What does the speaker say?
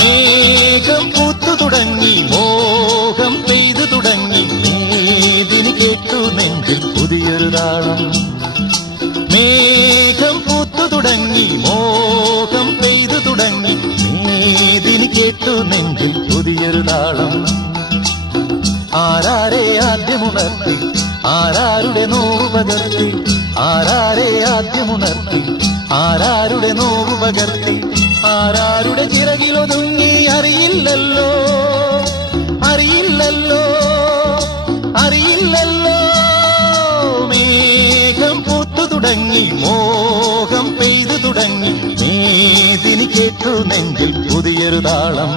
മേഘം പൂത്തു തുടങ്ങി, മോഹം പെയ്തു തുടങ്ങി, മേദിനി കേട്ടു നെഞ്ചിൽ പുതിയൊരു താളം. മേഘം പൂത്തു തുടങ്ങി, മോഹം പെയ്തു തുടങ്ങി, മേദിനി കേട്ടു നെഞ്ചിൽ പുതിയൊരു താളം. ആരാരെ ആദ്യമുണർത്തി, ആരാരുടെ നോവ് പകർത്തി, ആരാരെ ആദ്യമുണർത്തി, ആരാരുടെ നോവ് പകർത്തി, ആരാരുടെ ചിറകിലൊതുങ്ങി അറിയില്ലല്ലോ, അറിയില്ലല്ലോ, അറിയില്ലല്ലോ. മേഘം പൂത്തു തുടങ്ങി, മോഹം പെയ്തു തുടങ്ങി, മേദിനി കേട്ടു നെഞ്ചിൽ പുതിയൊരു താളം.